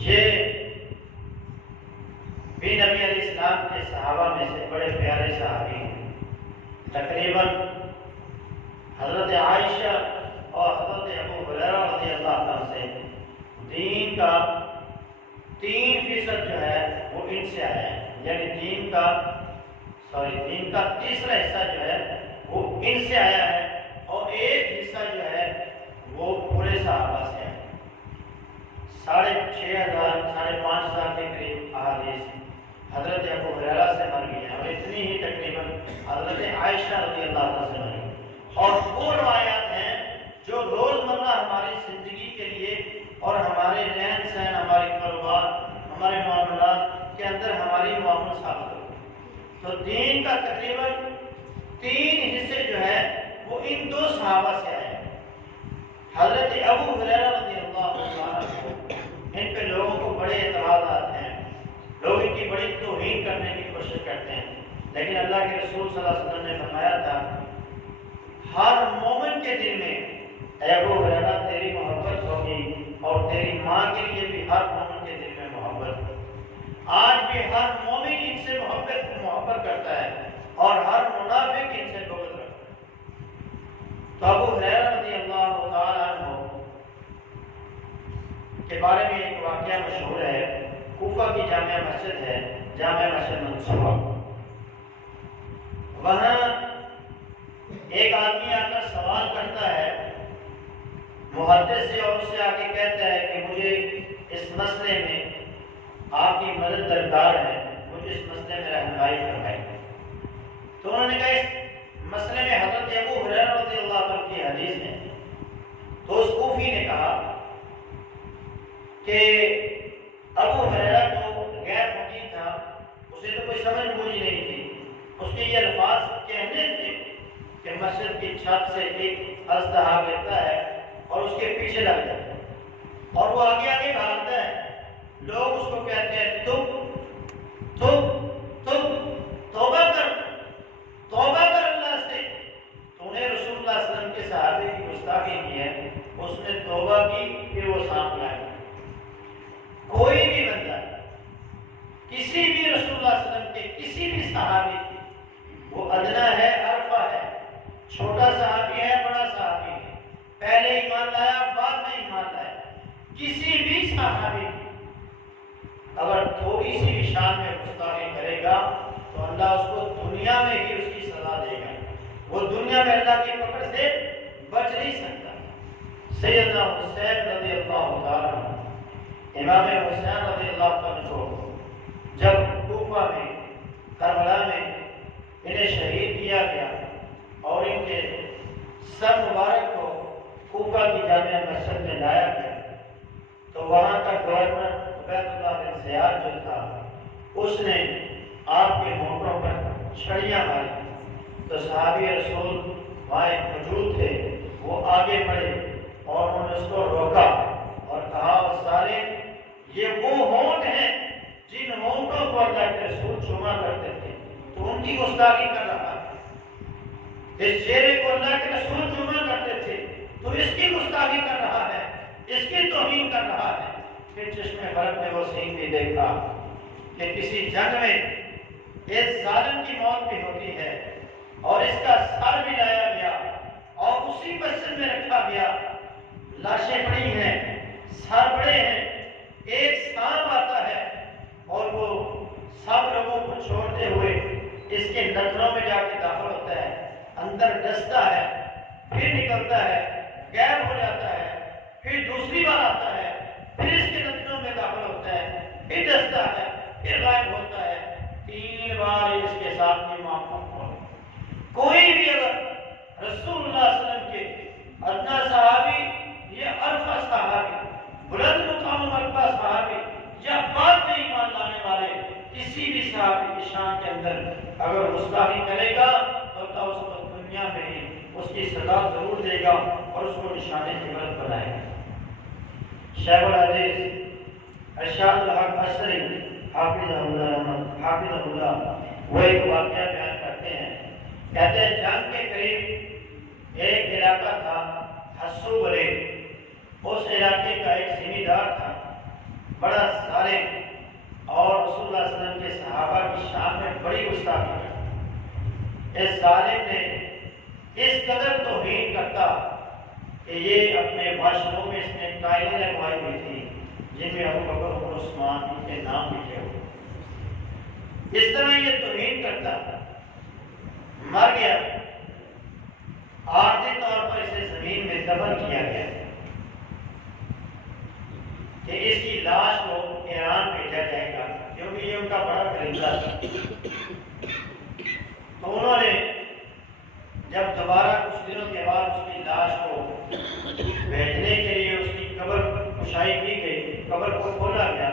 یہ بھی نبی علیہ السلام کے صحابہ میں سے بڑے پیارے صحابی ہیں. تقریباً حضرت عائشہ اور حضرت ابو ہریرہ رضی اللہ عنہ سے دین کا 3% جو ہے وہ ان سے آیا ہے. یعنی دین کا تیسرا حصہ جو ہے وہ ان سے آیا ہے اور ایک حصہ جو ہے وہ پورے صحابہ سے ہے. 6,500 5,500 کے قریب احادیث حضرت ابو ہریرہ سے مروی ہیں اور اتنی ہی تقریباً حضرت عائشہ رضی اللہ عنہ سے مروی ہیں. اور وہ روایات ہیں جو روزمرہ ہماری زندگی کے لیے اور ہمارے رہن سہن، ہمارے کاروبار، ہمارے معاملات کے اندر ہماری معامل ثابت ہوتی ہے. تو دین کا تقریباً 3 حصے جو ہے وہ ان 2 صحابہ سے آئے ہیں. حضرت ابو ہریرہ رضی اللہ عنہ ان پہ لوگوں کو بڑے اعتراضات ہیں، لوگ ان کی بڑی توہین کرنے کی کوشش کرتے ہیں، لیکن اللہ کے رسول صلی اللہ علیہ وسلم نے فرمایا تھا ہر مومن کے دل میں اے ابو ہریرہ تیری محبت ہوگی اور تیری ماں کے لیے بھی ہر مومن کے دل میں محبت ہوگی. آج بھی ہر مومن ان سے محبت کرتا ہے اور ہر منافق ان سے بغض رکھتا ہے. تو ابو ہریرہ رضی اللہ تعالیٰ عنہ کے بارے میں ایک واقعہ مشہور ہے. کوفہ کی جامع مسجد ہے، جامع مسجد منصورہ. وہاں ایک آدمی آ کر سوال کرتا ہے محدث سے اور اس سے آ کے کہتا ہے کہ مجھے اس مسئلے میں آپ کی مدد درکار ہے، مجھے اس مسئلے میں رہنمائی فرمائیے. تو انہوں نے کہا اس مسئلے میں حضرت ابو ہریرہ رضی اللہ عنہ کی حدیث ہے. تو اس کوفی نے کہا کہ ابو ہریرہ تو غیر فقیہ تھا، اسے تو کوئی سمجھ بوجھ نہیں تھی. اس کے یہ الفاظ کہنے تھے کہ مسجد کی چھت سے ایک اژدہا گرتا ہے اور اس کے پیچھے لگ جاتا ہے اور وہ آگے آگے بھاگتا ہے. لوگ اس کو کہتے ہیں توبہ کر اللہ سے. تو نے رسول اللہ صلی اللہ علیہ وسلم کے صحابے کی گستاخی کی ہے. اس نے توبہ کی، پھر وہ سامنے آیا. کوئی بھی بندہ کسی بھی رسول اللہ صلی اللہ علیہ وسلم کے کسی بھی صحابی کی، وہ ادنا ہے عرفہ ہے، چھوٹا صحابی ہے بڑا صحابی ہے، پہلے ایمان لایا بعد میں ایمان لایا، کسی بھی صحابی کی اگر تھوڑی سی بھی شان میں گستاخی کرے گا تو اللہ اس کو دنیا میں ہی اس کی سزا دے گا. وہ دنیا میں اللہ کی پکڑ سے بچ نہیں سکتا. سیدنا حسین رضی اللہ تعالیٰ عنہ، امام حسین رضی اللہ عنہ کو جب کوفہ میں کربلا میں انہیں شہید کیا گیا اور ان کے سر مبارک کو کوفہ کی جامع مسجد میں لایا گیا تو وہاں کا گورنر عبید اللہ بن زیاد جو تھا اس نے آپ کے ہونٹوں پر چھڑیاں ماری. تو صحابی رسول وہاں موجود تھے، وہ آگے بڑھے اور انہوں نے اس کو روکا اور کہا سارے یہ وہ ہونٹ ہیں جن ہونٹوں کو اللہ کے رسول چوما کرتے تھے، تو ان کی گستاخی کر رہا ہے. اس چہرے کو اللہ کے رسول چوما کرتے تھے تو اس کی گستاخی کر رہا ہے، اس کی توہین کر رہا ہے. پھر چشم برق نے وہ سین بھی دیکھا کہ کسی جنگ میں اس ظالم کی موت بھی ہوتی ہے اور اس کا سر بھی لایا گیا اور اسی مسجد میں رکھا گیا. لاشیں پڑی ہیں، سر بڑے ہیں، ایک سانپ آتا ہے اور وہ سب لوگوں کو چھوڑتے ہوئے اس کے نتنوں میں جا کے داخل ہوتا ہے، اندر ڈستا ہے، پھر نکلتا ہے، غائب ہو جاتا ہے، پھر دوسری بار آتا ہے، پھر اس کے نتنوں میں داخل ہوتا ہے، پھر ڈستا ہے، پھر غائب ہوتا ہے. 3 بار اس کے ساتھ یہ معاملہ ہوا. کوئی بھی اگر رسول اللہ صلی اللہ علیہ وسلم کے ادنا صحابی یا عرفہ صحابی، بلند مقام مرتبہ صحابی یا بعد میں ایمان لانے والے کسی بھی صحابی کی شان کے اندر اگر گستاخی کرے گا تو اللہ اس کو دنیا میں ہی اس کی سزا ضرور دے گا اور اس کو نشان عبرت بنائے گا. شیخ الحدیث ارشاد الحق اشری حافظ اللہ وہ ایک واقعہ بیان کرتے ہیں. کہتے ہیں جنگ کے قریب ایک علاقہ تھا حسو بلے، اس علاقے کا ایک زمیندار تھا بڑا ظالم، اور رسول اللہ صلی اللہ علیہ وسلم کے صحابہ کی شان میں بڑی گستاخی کرتا۔ اس ظالم نے اس قدر توہین کرتا کہ یہ اپنے معاشروں میں اس نے قائلیں لگوائی ہوئی تھی جن میں ابو بکر عمر عثمان ان کے نام لکھے ہوئے۔ اس طرح یہ توہین کرتا، مر گیا، عارضی طور پر اسے زمین میں دفن کیا گیا کہ اس کی لاش کو ایران بھیجا جائے گا، کیونکہ یہ ان کا بڑا قریبا تھا۔ تو انہوں نے جب دوبارہ کچھ دنوں کے بعد اس کی لاش کو بھیجنے کے لیے اس کی قبر کشائی کی گئی، قبر کو کھولا گیا،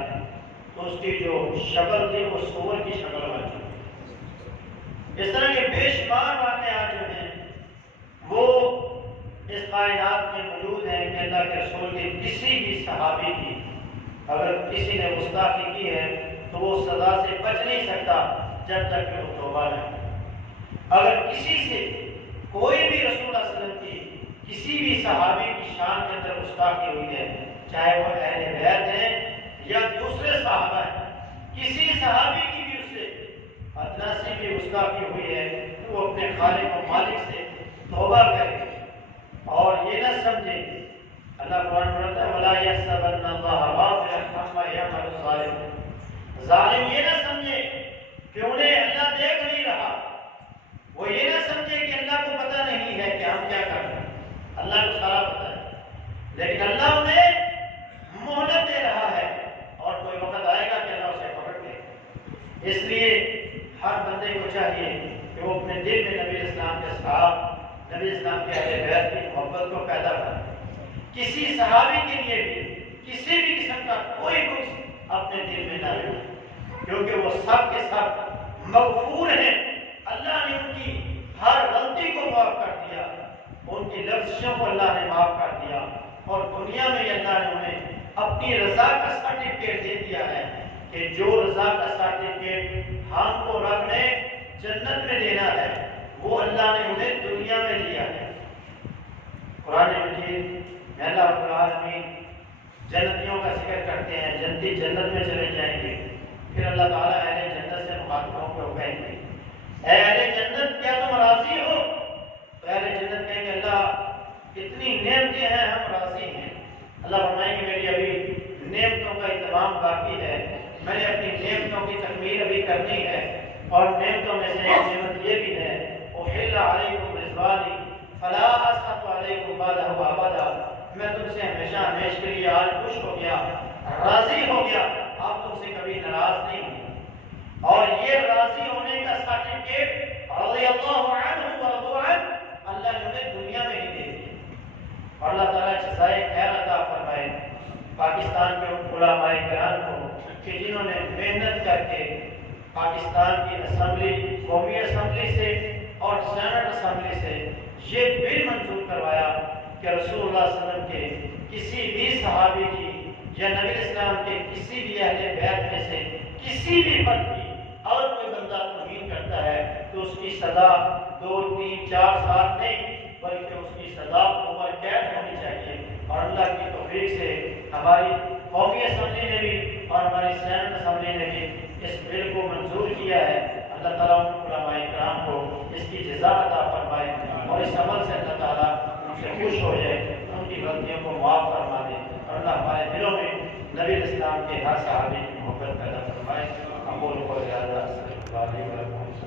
تو اس کی جو شکل تھی وہ سور کی شکل بن چکی۔ اس طرح کے بے شمار واقعات جو ہیں وہ اس کائنات میں موجود ہیں کہ اللہ کے رسول کے کسی بھی صحابی کی اگر کسی نے گستاخی کی ہے تو وہ سزا سے بچ نہیں سکتا جب تک کہ وہ توبہ نہ کرے۔ اگر کسی سے کوئی بھی رسول اللہ صلی اللہ علیہ وسلم کی کسی بھی صحابی کی شان کے اندر گستاخی ہوئی ہے، چاہے وہ اہل بیت ہیں یا دوسرے صحابہ ہیں، کسی صحابی کی بھی اس سے ادنا سی بھی گستاخی ہوئی ہے تو وہ اپنے خالق و مالک سے توبہ کرے اور یہ نہ سمجھے۔ اللہ قرآن میں کہتا ہے وَلَا يَحْسَبَنَّ اللَّهَ غَافِلًا عَمَّا يَعْمَلُ الظَّالِمُونَ، ظالم یہ نہ سمجھے کہ انہیں اللہ دیکھ نہیں رہا، وہ یہ نہ سمجھے کہ اللہ کو پتہ نہیں ہے کہ ہم کیا کر رہے ہیں، اللہ کو سارا پتہ ہے، لیکن اللہ انہیں مہلت دے رہا ہے اور کوئی وقت آئے گا کہ اللہ اسے پکڑ لے۔ اس لیے ہر بندے کو چاہیے کہ وہ اپنے دل میں نبی اسلام کے صحابہ، نبی اسلام کے اہل بیت کی محبت کو پیدا کرے۔ کسی صحابی کے لیے بھی کسی بھی قسم کا کوئی بغض اپنے دل میں نہ رکھے، کیونکہ وہ سب کے سب مغفور ہیں، اللہ نے ان کی ہر غلطی کو معاف کر دیا، ان کی لفظوں کو اللہ نے معاف کر دیا، اور دنیا میں اللہ نے انہیں اپنی رضا کا سرٹیفکیٹ دے دیا ہے کہ جو رضا کا سرٹیفکیٹ ہم کو رب نے جنت میں دینا ہے وہ اللہ نے انہیں دنیا میں دیا ہے۔ قرآن مجید میں اللہ رب العالمین جنتیوں کا ذکر کرتے ہیں، جنتی جنت میں چلے جائیں گے، پھر اللہ تعالیٰ اہل جنت سے مخاطبوں کو کہیں گے اے اہل جنت کیا تم راضی ہو؟ تو اہل جنت کہیں گے اللہ کتنی نعمتیں ہیں، ہم راضی ہیں۔ اللہ فرمائیں گے میری ابھی نعمتوں کا اہتمام باقی ہے، میں نے اپنی نعمتوں کی تکمیل ابھی کرنی ہے، اور نعمتوں میں سے ایک نعمت یہ بھی ہے احل علیکم رضوانی فلا اسخط علیکم بعدہ ابدا، میں تم سے ہمیشہ ہمیشہ کے لیے آج خوش ہو گیا، راضی ہو گیا، آپ تم سے کبھی ناراض نہیں ہوں۔ اور یہ راضی ہونے کا سرٹیفکیٹ رضی اللہ عنہ ورضوا عنہ اللہ نے انہیں دنیا میں ہی دے دیا، اور اللہ تعالیٰ جزائے خیر عطا فرمائے پاکستان کے علماء کرام کو کہ جنہوں نے محنت کر کے پاکستان کی اسمبلی، قومی اسمبلی سے اور سینٹ اسمبلی سے یہ بل منظور کروایا کہ رسول اللہ صلی اللہ علیہ وسلم کے کسی بھی صحابی کی یا نبی اسلام کے کسی بھی اہل بیت میں سے کسی بھی فرد کی اگر کوئی بندہ توہین کرتا ہے تو اس کی سزا 2، 3، 4 سال نہیں بلکہ اس کی سزا عمر قید ہونی چاہیے۔ اور اللہ کی توفیق سے ہماری قومی اسمبلی نے بھی اور ہماری سینٹ اسمبلی نے بھی اس بل کو منظور کیا ہے۔ اللہ تعالیٰ علماء کرام کو اس کی جزا عطا فرمائے اور اس عمل سے اللہ تعالیٰ ان سے خوش ہو جائے، ان کی غلطیوں کو معاف فرما دے، اور اللہ ہمارے دلوں میں نبی اسلام کے ہر صحابی کی محبت پیدا فرمائے۔ اقول قولی ھذا استغفر اللہ لي ولكم۔